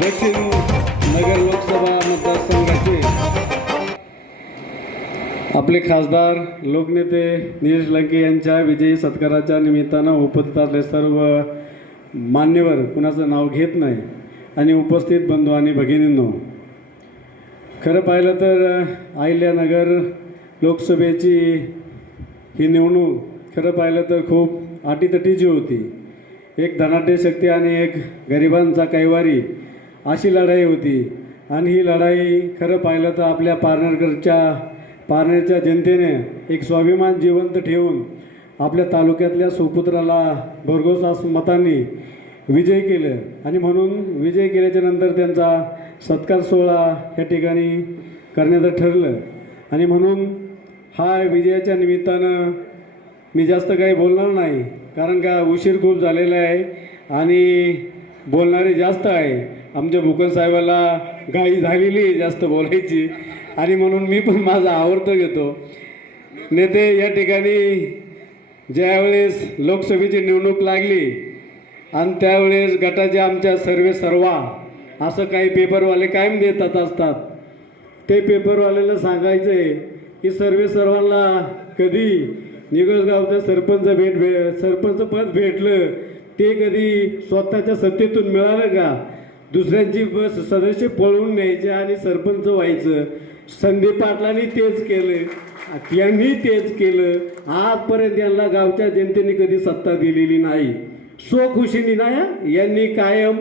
दक्षिण नगर लोकसभा मतदारसंघाचे आपले खासदार लोकनेते निलेश लंके यांच्या विजयी सत्काराच्या निमित्तानं उपस्थित असले सर्व मान्यवर कुणाचं नाव घेत नाही आणि उपस्थित बंधू आणि भगिनींनो खरं पाहिलं तर अहिल्यानगर लोकसभेची ही निवडणूक खरं पाहिलं तर खूप अटीतटीची होती. एक धनाट्य शक्ती आणि एक गरिबांचा कैवारी अशी लढाई होती. आणि ही लढाई खरं पाहिलं तर आपल्या पारनेरकरच्या पारनेरच्या जनतेने एक स्वाभिमान जिवंत ठेवून आपल्या तालुक्यातल्या सुपुत्राला भरघोस मतांनी विजय केलं. आणि म्हणून विजय केल्याच्यानंतर त्यांचा सत्कार सोहळा या ठिकाणी करण्याचं ठरलं. आणि म्हणून हा विजयाच्या निमित्तानं मी जास्त काही बोलणार नाही. कारण का उशीर खूप झालेला आहे आणि बोलणारे जास्त आहे. आमच्या भूकन साहेबाला घाई झालेली आहे जास्त बोलायची. आणि म्हणून मी पण माझा आवडतं घेतो. नेते या ठिकाणी ज्यावेळेस लोकसभेची निवडणूक लागली आणि त्यावेळेस गटाच्या आमच्या सर्वे सर्वा असं काही पेपरवाले कायम देतात असतात. ते पेपरवाल्याला सांगायचं आहे की सर्वे सर्वांना कधी निगोजगावचं सरपंच भेट भे सरपंच पद भेटलं ते कधी स्वतःच्या सत्तेतून मिळालं का? दुसऱ्यांची बस सदस्य पळवून न्यायचे आणि सरपंच व्हायचं. संदीप पाटलांनी तेच केलं. यांनी तेच केलं. आजपर्यंत यांना गावच्या जनतेने कधी सत्ता दिलेली नाही. स्वखुशीने नाही यांनी कायम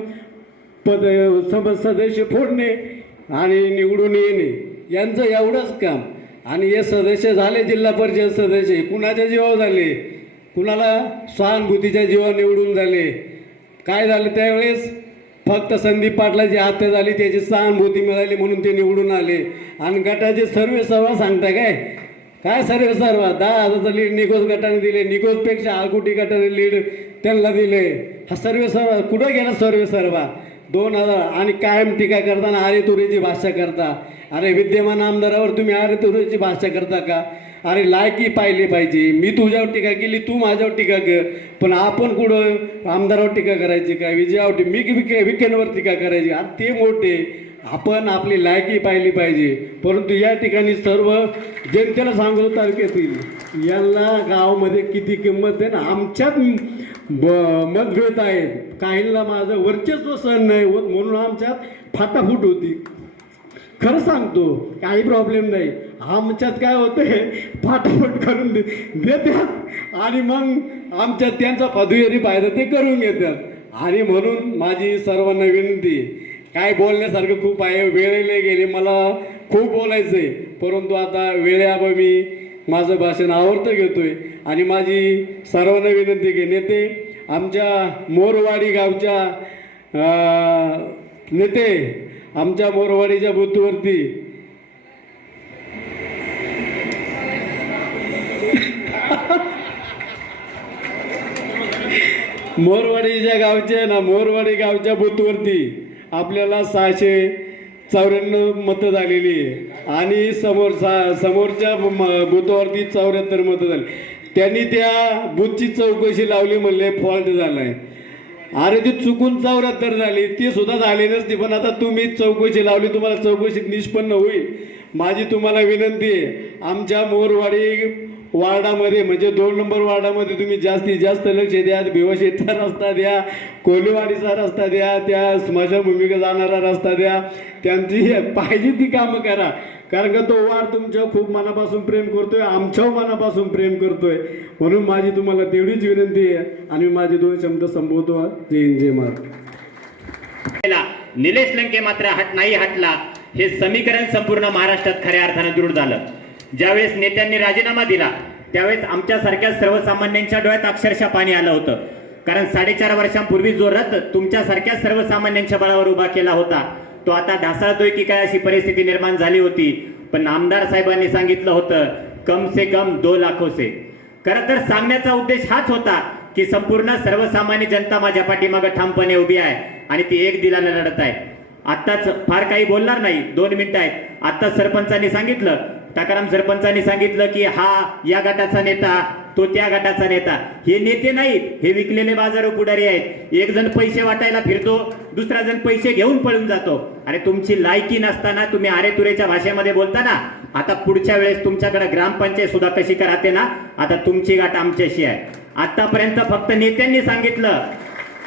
पद सम सदस्य फोडणे आणि निवडून येणे. यांचं एवढंच काम. आणि हे सदस्य झाले जिल्हा परिषद सदस्य. कुणाच्या जीवा झाले? कुणाला सहानुभूतीच्या जीवा निवडून झाले? काय झालं त्यावेळेस? फक्त संदीप पाटलाची हत्या झाली त्याची सहानुभूती मिळाली म्हणून ते निवडून आले. आणि गटाचे सर्वे सर्व सांगता काय? काय सर्वे सर्व? दहा हजारचा लीड निकोज गटाने दिले. निकोजपेक्षा आलकुटी गटाने लीड त्यांना दिले. हा सर्वे सर्व कुठं गेला सर्वे सर्वा? दोन हजार आणि कायम टीका करताना आरे तुरीची भाषा करता. अरे विद्यमान आमदारावर तुम्ही आरे तुरीची भाषा करता का? अरे लायकी पाहिली पाहिजे. मी तुझ्यावर टीका केली तू माझ्यावर टीका कर. पण आपण कुठं आमदारावर टीका करायची काय विजयावर टी- मी विके विकेंडवर टीका करायची. अरे ते मोठे. आपण आपली लायकी पाहिली पाहिजे. परंतु या ठिकाणी सर्व जनतेला सांगतो तालुक्यातील यांना गावामध्ये किती किंमत आहे ना? आमच्यात ब मतभेद आहेत. काहींना माझं वर्चस्व सहन नाही होत म्हणून आमच्यात फाटाफूट होती. खरं सांगतो काही प्रॉब्लेम नाही. आमच्यात काय होते फाटाफट करून दे देतात. आणि मग आमच्यात त्यांचा पदुयरी पाहिजे ते करून घेतात. आणि म्हणून माझी सर्वांना विनंती काय बोलण्यासारखं खूप आहे वेळेला गेले मला खूप बोलायचं आहे परंतु आता वेळेअभावी माझं भाषण आवडतं घेतोय. आणि माझी सर्वांना विनंती की नेते आमच्या मोरवाडी गावच्या नेते आमच्या मोरवाडीच्या बूथवरती मोरवाडीच्या आहे ना मोरवाडी गावच्या बूथवरती आपल्याला सहाशे चौऱ्याण्णव मतं झालेली आहे. आणि समोर सा समोरच्या बूथवरती चौऱ्याहत्तर मतं झाली. त्यांनी त्या बूथची चौकशी लावली म्हणले फॉल्ट झालाय. अरे ती चुकून चौऱ्याहत्तर झाली. ती सुद्धा झाली नसती पण आता तुम्ही चौकशी लावली तुम्हाला चौकशीत निष्पन्न होईल. माझी तुम्हाला विनंती आहे आमच्या मोरवाडी वार्डामध्ये म्हणजे दोन नंबर वार्डामध्ये तुम्ही जास्तीत जास्त लक्ष द्या भिवशेठचा रस्ता द्या कोलीवाडीचा रस्ता द्या त्या स्मशानभूमीकडे जाणारा रस्ता द्या. त्यांची पाहिजे ती कामं करा. कारण का तो वार तुमच्या खूप मनापासून प्रेम करतोय आमच्या मनापासून प्रेम करतोय. म्हणून माझी तुम्हाला तेवढीच विनंती आहे आणि मी माझे दोन शब्द संबोधतो जय हिंद जय महाराज निलेश लंके मात्र हट नाही हटला. हे समीकरण संपूर्ण महाराष्ट्रात खऱ्या अर्थानं दृढ झालं. ज्यावेळेस नेत्यांनी राजीनामा दिला त्यावेळेस आमच्यासारख्या सर्वसामान्यांच्या डोळ्यात अक्षरशः पाणी आलं होतं. कारण साडेचार वर्षांपूर्वी जो रथ तुमच्यासारख्या सर्वसामान्यांच्या बळावर उभा केला होता तो आता ढासाळतोय की काय अशी परिस्थिती निर्माण झाली होती. पण आमदार साहेबांनी सांगितलं होतं कम से कम दो लाखो से खरं तर सांगण्याचा उद्देश हाच होता की संपूर्ण सर्वसामान्य जनता माझ्या पाठीमागं ठामपणे उभी आहे आणि ती एक दिलाला लढत आहे. आत्ताच फार काही बोलणार नाही दोन मिनिटं आहेत. आत्ताच सरपंचांनी सांगितलं टाकाराम सरपंचांनी सांगितलं की हा या गटाचा नेता तो त्या गटाचा नेता. हे नेते नाहीत हे विकलेले बाजार पुढारी आहेत. एक जण पैसे वाटायला फिरतो दुसरा जण पैसे घेऊन पळून जातो. अरे तुमची लायकी नसताना तुम्ही आरे तुरेच्या भाषेमध्ये बोलता ना? आता पुढच्या वेळेस तुमच्याकडे ग्रामपंचायत सुद्धा कशी का राहते ना? आता तुमची गाठ आमच्याशी आहे. आतापर्यंत फक्त नेत्यांनी सांगितलं.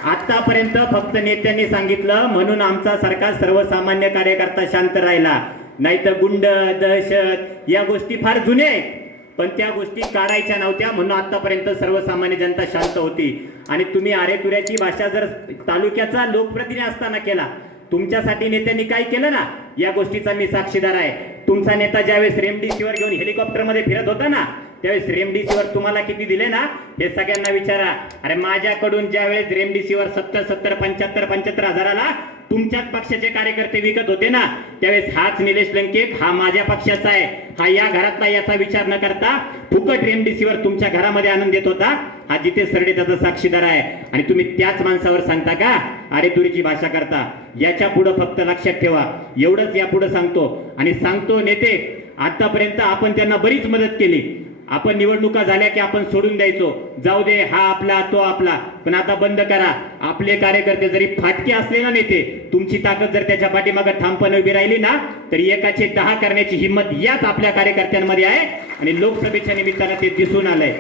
आतापर्यंत फक्त नेत्यांनी सांगितलं म्हणून आमचा सरकार सर्वसामान्य कार्यकर्ता शांत राहिला. नाही तर गुंड दहशत या गोष्टी फार जुन्या आहेत. पण त्या गोष्टी काढायच्या नव्हत्या म्हणून आतापर्यंत सर्वसामान्य जनता शांत होती. आणि तुम्ही आरेतुऱ्याची भाषा जर तालुक्याचा लोकप्रतिनिधी असताना केला तुमच्यासाठी नेत्यांनी काय केलं ना? या गोष्टीचा मी साक्षीदार आहे. तुमचा नेता ज्यावेळेस रेमडीसीवर घेऊन हेलिकॉप्टरमध्ये फिरत होता ना त्यावेळेस रेमडीसीवर तुम्हाला किती दिले ना? हे सगळ्यांना विचारा. अरे माझ्याकडून ज्यावेळेस रेमडीसीवर सत्तर सत्तर पंच्याहत्तर पंच्याहत्तर हजाराला तुमच्याच पक्षाचे कार्यकर्ते विकत होते ना त्यावेळेस हाच निलेश लंकेत हा माझ्या पक्षाचा आहे. हा या घरातला याचा विचार न करता फुकट रेमडिसिवर तुमच्या घरामध्ये आनंद देत होता. हा जिथे सरडे त्याचा साक्षीदार आहे. आणि तुम्ही त्याच माणसावर सांगता का? अरे तुरीची भाषा करता. याच्या पुढं फक्त लक्षात ठेवा. एवढंच या सांगतो. आणि सांगतो नेते आतापर्यंत आपण त्यांना बरीच मदत केली. आपण निवडणुका झाल्या की आपण सोडून द्यायचो. जाऊ दे हा आपला तो आपला. पण आता बंद करा. आपले कार्यकर्ते जरी फाटके असले ना नेते तुमची ताकद जर त्याच्या पाठीमागे ठामपणे उभी राहिली ना तर एकाचे दहा करण्याची हिंमत याच आपल्या कार्यकर्त्यांमध्ये आहे. आणि लोकसभेच्या निमित्तानं ते दिसून आलंय.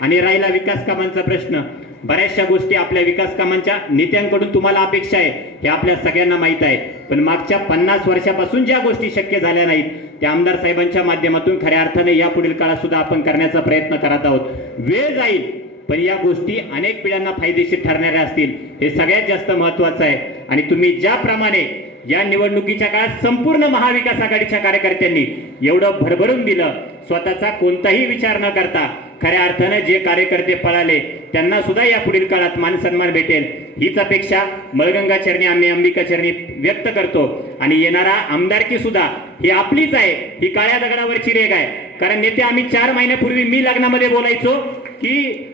आणि राहिला विकास कामांचा प्रश्न. बऱ्याचशा गोष्टी आपल्या विकास कामांच्या नेत्यांकडून तुम्हाला अपेक्षा आहे. हे आपल्या सगळ्यांना माहीत आहे. पण मागच्या पन्नास वर्षापासून ज्या गोष्टी शक्य झाल्या नाहीत त्या आमदार साहेबांच्या माध्यमातून खऱ्या अर्थाने या पुढील काळात सुद्धा आपण करण्याचा प्रयत्न करत आहोत. वेळ जाईल पण या गोष्टी अनेक पिढ्यांना फायदेशीर ठरणाऱ्या असतील हे सगळ्यात जास्त महत्वाचं आहे. आणि तुम्ही ज्याप्रमाणे या निवडणुकीच्या काळात संपूर्ण महाविकास आघाडीच्या कार्यकर्त्यांनी एवढं भरभरून दिलं स्वतःचा कोणताही विचार न करता खऱ्या अर्थानं जे कार्यकर्ते पळाले त्यांना सुद्धा या पुढील काळात मान सन्मान भेटेल. हीच अपेक्षा मळगंगा चरणी आम्ही अंबिका चरणी व्यक्त करतो. आणि येणारा आमदारकी सुद्धा ही आपलीच आहे. ही काळ्या दगडावरची रेग आहे. कारण नेते आम्ही चार महिन्यापूर्वी मी लग्नामध्ये बोलायचो की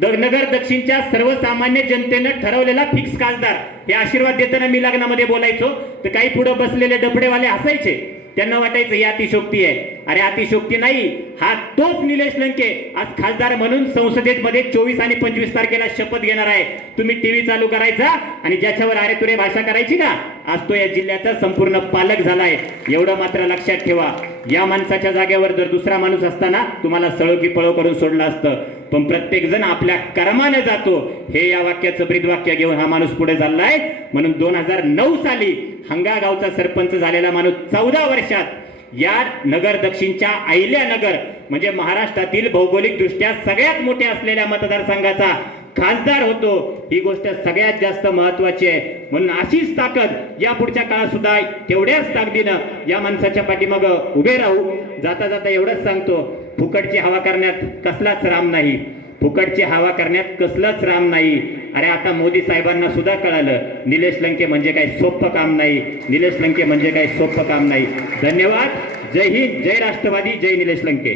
द- नगर दक्षिणच्या सर्वसामान्य जनतेनं ठरवलेला फिक्स खासदार. हे आशीर्वाद देताना मी लग्नामध्ये बोलायचो. तर काही पुढे बसलेले डबडेवाले हसायचे. त्यांना वाटायचं ही अतिशोक्ती आहे. अरे अतिशोक्ती नाही. हा तोच निलेश लंके. आज खासदार म्हणून संसदेत मध्ये चोवीस आणि पंचवीस तारखेला शपथ घेणार आहे. तुम्ही टीव्ही चालू करायचा आणि ज्याच्यावर अरे तुरे भाषा करायची ना आज तो या जिल्ह्याचा संपूर्ण पालक झालाय. एवढं मात्र लक्षात ठेवा. या माणसाच्या जागेवर जर दुसरा माणूस असताना तुम्हाला सळोकी पळो करून सोडलं असतं. पण प्रत्येक जण आपल्या कर्माने जातो. हे या वाक्याचं ब्रीदवाक्य घेऊन हा माणूस पुढे चाललाय. म्हणून दोन हजार नऊ साली हंगा गावचा सरपंच झालेला माणूस चौदा वर्षात या नगर दक्षिणच्या अहिल्यानगर नगर म्हणजे महाराष्ट्रातील भौगोलिकदृष्ट्या सगळ्यात मोठ्या असलेल्या मतदारसंघाचा खासदार होतो. ही गोष्ट सगळ्यात जास्त महत्वाची आहे. म्हणून अशीच ताकद या पुढच्या काळात सुद्धा तेवढ्याच ताकदीनं या माणसाच्या पाठीमाग उभे राहू. जाता जाता एवढंच सांगतो फुकटची हवा करण्यात कसलाच राम नाही. फुकटची हवा करण्यात कसलाच राम नाही. अरे आता मोदी साहेबांना सुद्धा कळालं निलेश लंके म्हणजे काय सोपं काम नाही. निलेश लंके म्हणजे काय सोपं काम नाही. धन्यवाद. जय हिंद जय राष्ट्रवादी जय निलेश लंके.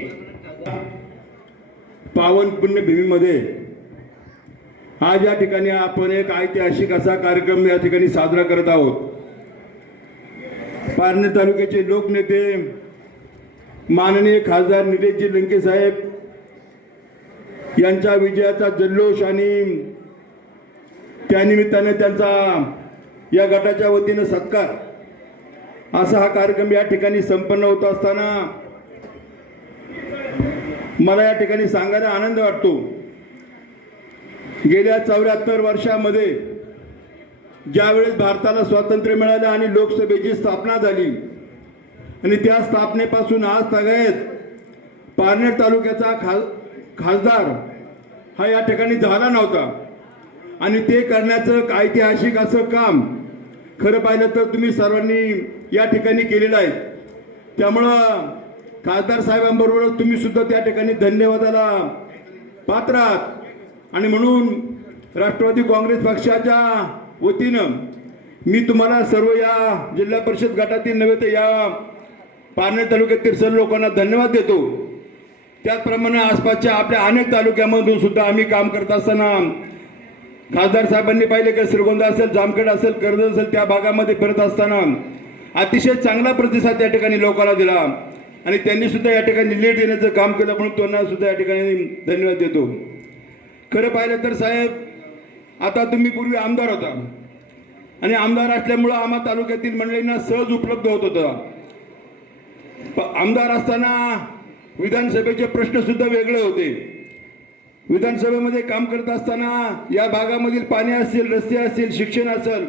पावन पुण्यभूमीमध्ये आज या ठिकाणी आपण एक ऐतिहासिक असा कार्यक्रम या ठिकाणी साजरा करत आहोत. पारणे तालुक्याचे लोकनेते माननीय खासदार निलेशजी लंके साहेब यांच्या विजयाचा जल्लोष आणि त्यानिमित्ताने त्यांचा या गटाच्या वतीनं सत्कार असा हा कार्यक्रम या ठिकाणी संपन्न होत असताना मला या ठिकाणी सांगायला आनंद वाटतो. गेल्या चौऱ्याहत्तर वर्षामध्ये ज्यावेळेस भारताला स्वातंत्र्य मिळालं आणि लोकसभेची स्थापना झाली आणि त्या स्थापनेपासून आज तगायत पारनेर तालुक्याचा खा खासदार हा या ठिकाणी झाला नव्हता. आणि ते करण्याचं ऐतिहासिक असं काम खरं पाहिलं तर तुम्ही सर्वांनी या ठिकाणी केलेलं आहे. त्यामुळं खासदार साहेबांबरोबर तुम्ही सुद्धा त्या ठिकाणी धन्यवादाला पात्र आहात. आणि म्हणून राष्ट्रवादी काँग्रेस पक्षाच्या वतीनं मी तुम्हाला सर्व या जिल्हा परिषद गटातील नव्हे तर या पारनेर तालुक्यातील सर्व लोकांना धन्यवाद देतो. त्याचप्रमाणे आसपासच्या आपल्या अनेक तालुक्यामधून सुद्धा आम्ही काम करत असताना खासदार साहेबांनी पाहिले की श्रीगोंदा असेल जामखेड असेल कर्ज असेल त्या भागामध्ये फिरत असताना अतिशय चांगला प्रतिसाद त्या ठिकाणी लोकांना दिला. आणि त्यांनी सुद्धा या ठिकाणी लीड देण्याचं काम केलं म्हणून त्यांना सुद्धा या ठिकाणी धन्यवाद देतो. खरं पाहिलं तर साहेब आता तुम्ही पूर्वी आमदार होता. आणि आमदार असल्यामुळं आम्हा तालुक्यातील मंडळींना सहज उपलब्ध होत होता. प- आमदार असताना विधानसभेचे प्रश्न सुद्धा वेगळे होते. विधानसभेमध्ये काम करत असताना या भागामधील पाणी असेल रस्ते असतील शिक्षण असेल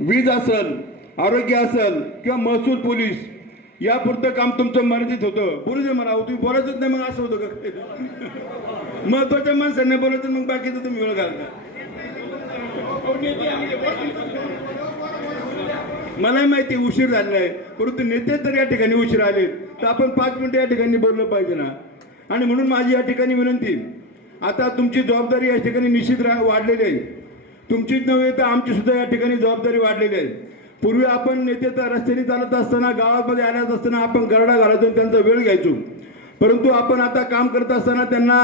वीज असेल आरोग्य असेल किंवा महसूल पोलीस यापुरतं काम तुमचं मर्यादित होतं. बोलू दे मला तुम्ही बोलायचंच नाही मग असं होतं का? महत्त्वाच्या माणसांनी बोलायचं मग बाकीचं तुम्ही वेळ घालता. मलाही माहिती उशीर झालेला आहे. परंतु नेते तर या ठिकाणी उशीर आले तर आपण पाच मिनटं या ठिकाणी बोललं पाहिजे ना. आणि म्हणून माझी या ठिकाणी विनंती आता तुमची जबाबदारी या ठिकाणी निश्चित रा वाढलेली आहे. तुमचीच नव्हे तर आमची सुद्धा या ठिकाणी जबाबदारी वाढलेली आहे. पूर्वी आपण नेते तर रस्त्याने चालत असताना गावामध्ये आल्यात असताना आपण गरडा घालायचो त्यांचा वेळ घ्यायचो. परंतु आपण आता काम करत असताना त्यांना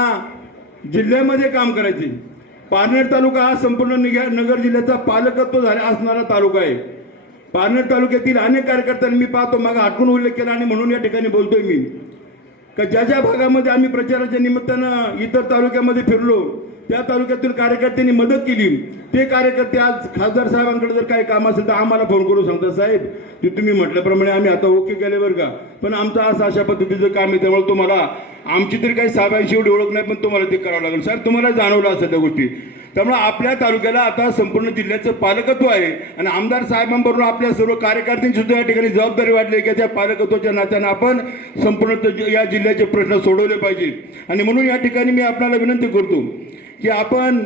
जिल्ह्यामध्ये काम करायचे. पारनेर तालुका हा संपूर्ण निघा नगर जिल्ह्याचा पालकत्व झाला असणारा तालुका आहे. पारनेर तालुक्यातील अनेक कार्यकर्त्यांनी मी पाहतो मग आठवून उल्लेख केला आणि म्हणून या ठिकाणी बोलतोय मी. का ज्या ज्या भागामध्ये आम्ही प्रचाराच्या निमित्तानं इतर तालुक्यामध्ये फिरलो त्या तालुक्यातील कार्यकर्त्यांनी मदत केली. ते कार्यकर्ते आज खासदार साहेबांकडे जर काही काम असेल तर आम्हाला फोन करून सांगतात साहेब ते तुम्ही म्हटल्याप्रमाणे आम्ही आता ओके केले बरं का. पण आमचं असं अशा पद्धतीचं काम आहे त्यामुळे तुम्हाला आमची तरी काही साहेबांशी एवढी ओळख नाही पण तुम्हाला ते करावं लागेल. साहेब तुम्हाला जाणवलं असं त्या गोष्टी. त्यामुळे आपल्या तालुक्याला आता संपूर्ण जिल्ह्याचं पालकत्व आहे. आणि आमदार साहेबांबरोबर आपल्या सर्व कार्यकर्त्यांची सुद्धा या ठिकाणी जबाबदारी वाढली की त्या पालकत्वाच्या नात्यानं आपण संपूर्ण या जिल्ह्याचे प्रश्न सोडवले पाहिजे. आणि म्हणून या ठिकाणी मी आपल्याला विनंती करतो की आपण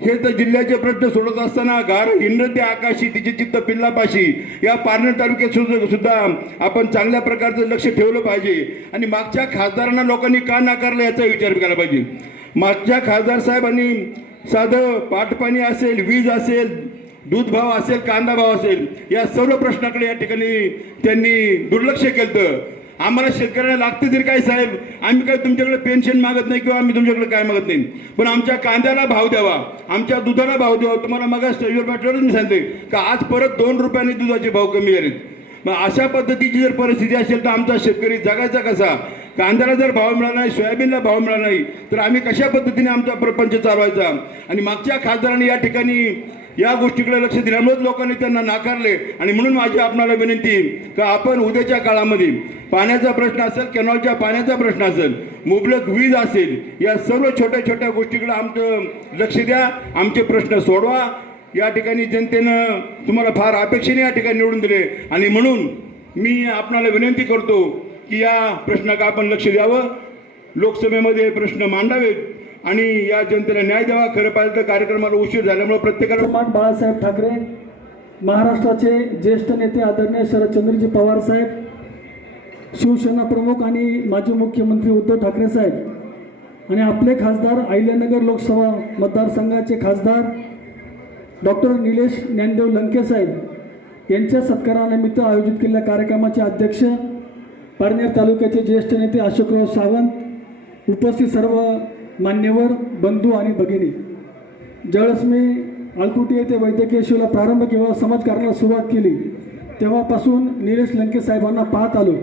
हे तर जिल्ह्याचे प्रश्न सोडत असताना गार हिंड ते आकाशी तिचे चित्त पिल्लापाशी. या पारनेर तालुक्यात सुद्धा सुद्धा आपण चांगल्या प्रकारचं लक्ष ठेवलं पाहिजे. आणि मागच्या खासदारांना लोकांनी का नाकारलं याचा विचार करायला पाहिजे. मागच्या खासदार साहेबांनी साधं पाटपाणी असेल वीज असेल दूध भाव असेल कांदा भाव असेल या सर्व प्रश्नाकडे या ठिकाणी त्यांनी दुर्लक्ष केलं आम्हाला शेतकऱ्याला लागते तरी काय साहेब? आम्ही काय तुमच्याकडे पेन्शन मागत नाही किंवा आम्ही तुमच्याकडे काय मागत नाही? पण आमच्या कांद्याला भाव द्यावा आमच्या दुधाला भाव द्यावा. तुम्हाला मग स्टेजवर पाठवलं मी सांगते का आज परत दोन रुपयांनी दुधाचे भाव कमी झालेत. मग अशा पद्धतीची जर परिस्थिती असेल तर आमचा शेतकरी जगायचा कसा? कांद्याला जर भाव मिळाला नाही सोयाबीनला भाव मिळाला नाही तर आम्ही कशा पद्धतीने आमचा प्रपंच चालवायचा? आणि मागच्या खासदारांनी या ठिकाणी या गोष्टीकडे लक्ष दिल्यामुळेच लोकांनी त्यांना नाकारले. आणि म्हणून माझी आपणाला विनंती का आपण उद्याच्या काळामध्ये पाण्याचा प्रश्न असेल कॅनॉलच्या पाण्याचा प्रश्न असेल मुबलक वीज असेल या सर्व छोट्या छोट्या गोष्टीकडे आमचं लक्ष द्या आमचे प्रश्न सोडवा या ठिकाणी जनतेनं तुम्हाला फार अपेक्षेने या ठिकाणी निवडून दिले. आणि म्हणून मी आपणाला विनंती करतो की या प्रश्नाकडे आपण लक्ष द्यावं. लोकसभेमध्ये प्रश्न मांडावेत आणि या जनतेला न्याय द्यावा. खरं पाहिलं तर कार्यक्रमाला उशीर झाल्यामुळे प्रत्येकाला बाळासाहेब ठाकरे महाराष्ट्राचे ज्येष्ठ नेते आदरणीय शरदचंद्रजी पवार साहेब शिवसेना प्रमुख आणि माजी मुख्यमंत्री उद्धव ठाकरे साहेब आणि आपले खासदार अहिल्यानगर लोकसभा मतदारसंघाचे खासदार डॉक्टर निलेश ज्ञानदेव लंके साहेब यांच्या सत्कारानिमित्त आयोजित केलेल्या कार्यक्रमाचे अध्यक्ष पारनेर तालुक्याचे ज्येष्ठ नेते अशोकराव सावंत उपस्थित सर्व मान्यवर बंधू आणि भगिनी. ज्यावेळेस मी अळकुटी येथे वैद्यकीय शिवला प्रारंभ किंवा समाजकारणाला सुरुवात केली तेव्हापासून निलेश लंके साहेबांना पाहत आलो.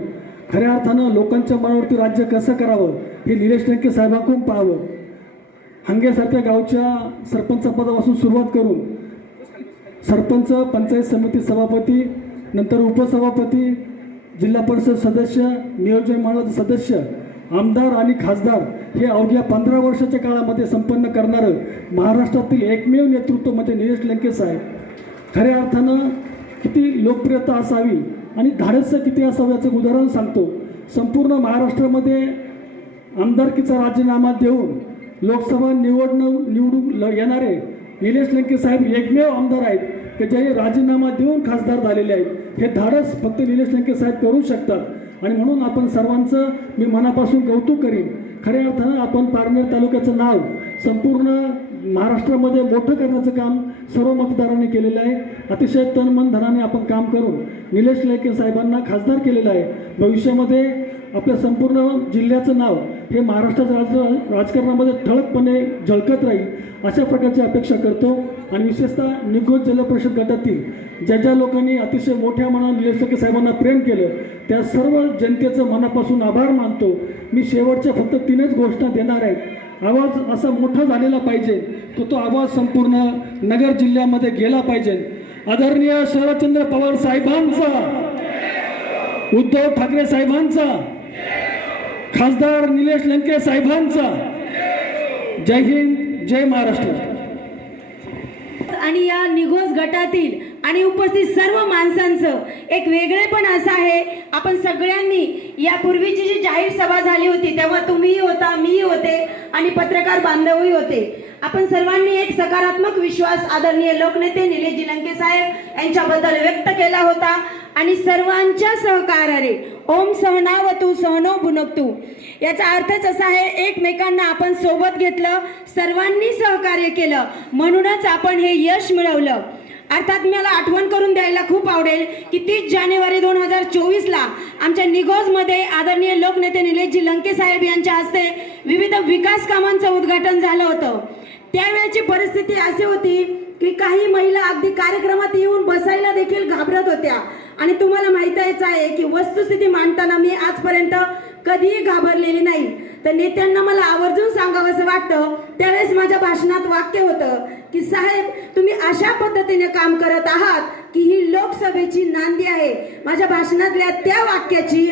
खऱ्या अर्थानं लोकांच्या मनावरती राज्य कसं करावं हे निलेश लंके साहेबांकडून पाहावं. हंगेसारख्या गावच्या सरपंचपदापासून सुरुवात करून सरपंच पंचायत समिती सभापती नंतर उपसभापती जिल्हा परिषद सदस्य नियोजन मंडळाचे सदस्य आमदार आणि खासदार हे अवघ्या पंधरा वर्षाच्या काळामध्ये संपन्न करणारं महाराष्ट्रातील एकमेव नेतृत्व म्हणजे निलेश लंके साहेब. खऱ्या अर्थानं किती लोकप्रियता असावी आणि धाडस्य किती असावं याचं उदाहरण सांगतो. संपूर्ण महाराष्ट्रामध्ये आमदारकीचा राजीनामा देऊन लोकसभा निवडणूक निवडून ल- येणारे निलेश लंके साहेब एकमेव आमदार आहेत की जे राजीनामा देऊन खासदार झालेले आहेत. हे धाडस फक्त निलेश लंके साहेब करू शकतात. आणि म्हणून आपण सर्वांचं मी मनापासून कौतुक करीन. खऱ्या अर्थानं आपण पारनेर तालुक्याचं नाव संपूर्ण महाराष्ट्रामध्ये मोठं करण्याचं काम सर्व मतदारांनी केलेलं आहे. अतिशय तन मन धनाने आपण काम करून निलेश लंके साहेबांना खासदार केलेलं आहे. भविष्यामध्ये आपल्या संपूर्ण जिल्ह्याचं नाव हे महाराष्ट्राचं राज राजकारणामध्ये ठळकपणे झळकत राहील अशा प्रकारची अपेक्षा करतो. आणि विशेषतः निगोज जलपरिषद गटातील ज्या ज्या लोकांनी अतिशय मोठ्या मनाने निलेशके साहेबांना प्रेम केलं त्या सर्व जनतेचं मनापासून आभार मानतो. मी शेवटच्या फक्त तीनच घोषणा देणार आहे. आवाज असा मोठा झालेला पाहिजे की तो आवाज संपूर्ण नगर जिल्ह्यामध्ये गेला पाहिजे. आदरणीय शरदचंद्र पवार साहेबांचा उद्धव ठाकरे साहेबांचा खासदार निलेश लंके साहेबांचा. जय हिंद जय महाराष्ट्र. आणि या निघोज गटातील आणि उपस्थित सर्व माणसांचं एक वेगळेपण असं आहे आपण सगळ्यांनी यापूर्वीची जी जाहीर सभा झाली होती तेव्हा तुम्हीही होता मीही होते आणि पत्रकार बांधवही होते. आपण सर्वांनी एक सकारात्मक विश्वास आदरणीय लोकनेते निलेश जिलंके साहेब यांच्याबद्दल व्यक्त केला होता आणि सर्वांच्या सहकार्याने ओम सहनावतू सहनो भुनकतू याचा अर्थच असा आहे एकमेकांना आपण सोबत घेतलं सर्वांनी सहकार्य केलं म्हणूनच आपण हे यश मिळवलं. अर्थात मला आठवण करून द्यायला खूप आवडेल की तीस जानेवारी दोन हजार चोवीसला आमच्या निगोजमध्ये आदरणीय लोकनेते निलेशजी लंके साहेब यांच्या हस्ते विविध विकास कामांचं उद्घाटन झालं होतं. त्यावेळेची परिस्थिती अशी होती की काही महिला अगदी कार्यक्रमात येऊन बसायला देखील घाबरत होत्या. आणि तुम्हाला माहितीच आहे की वस्तुस्थिती मांडताना मी आजपर्यंत कधीही घाबरलेली नाही. तर नेत्यांना मला आवर्जून सांगावंसं वाटतं. त्यावेळेस माझ्या भाषणात वाक्य होतं की साहेब तुम्ही अशा पद्धतीने काम करत आहात की ही लोकसभेची नांदी आहे. माझ्या भाषणातल्या त्या वाक्याची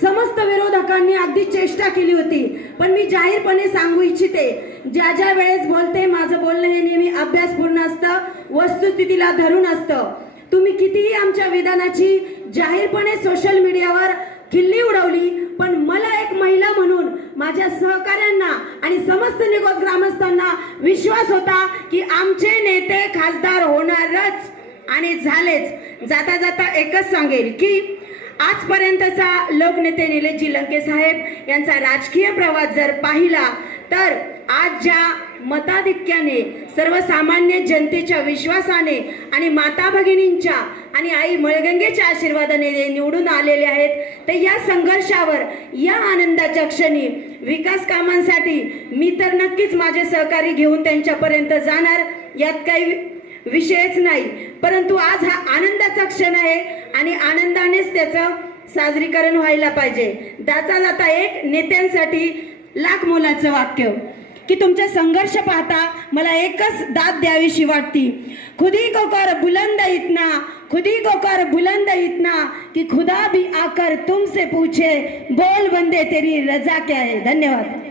समस्त विरोधकांनी अगदी चेष्टा केली होती. पण मी जाहीरपणे सांगू इच्छिते ज्या ज्या वेळेस बोलते माझं बोलणं हे नेहमी अभ्यासपूर्ण असतं वस्तुस्थितीला धरून असतं. तुम्ही कितीही आमच्या विधानाची जाहीरपणे सोशल मीडियावर खिल्ली उडवली पण मला एक महिला म्हणून माझ्या सहकाऱ्यांना आणि समस्त निगोज ग्रामस्थांना विश्वास होता की आमचे नेते खासदार होणारच आणि झालेच. जाता जाता एकच सांगेल की आजपर्यंतचा लोकनेते निलेशजी लंके साहेब यांचा राजकीय प्रवास जर पाहिला तर आज ज्या मताधिक्याने सर्वसामान्य जनतेच्या विश्वासाने आणि माता भगिनींच्या आणि आई मळगंगेच्या आशीर्वादाने जे निवडून आलेले आहेत. तर या संघर्षावर या आनंदाच्या क्षणी विकास कामांसाठी मी तर नक्कीच माझे सहकारी घेऊन त्यांच्यापर्यंत जाणार यात काही विषयच नाही. परंतु आज हा आनंदाचा क्षण आहे आणि आनंदानेच त्याचं साजरीकरण व्हायला पाहिजे. दाचा जाता एक नेत्यांसाठी लाख मोलाचं वाक्य. की तुमचे संघर्ष पाहता मला एकच दाद द्यावीशी वाटती. खुदी कोकर बुलंद इतना खुदी कोकर बुलंद इतना कि खुदा भी आकर तुमसे पूछे बोल बंदे तेरी रजा क्या है? धन्यवाद.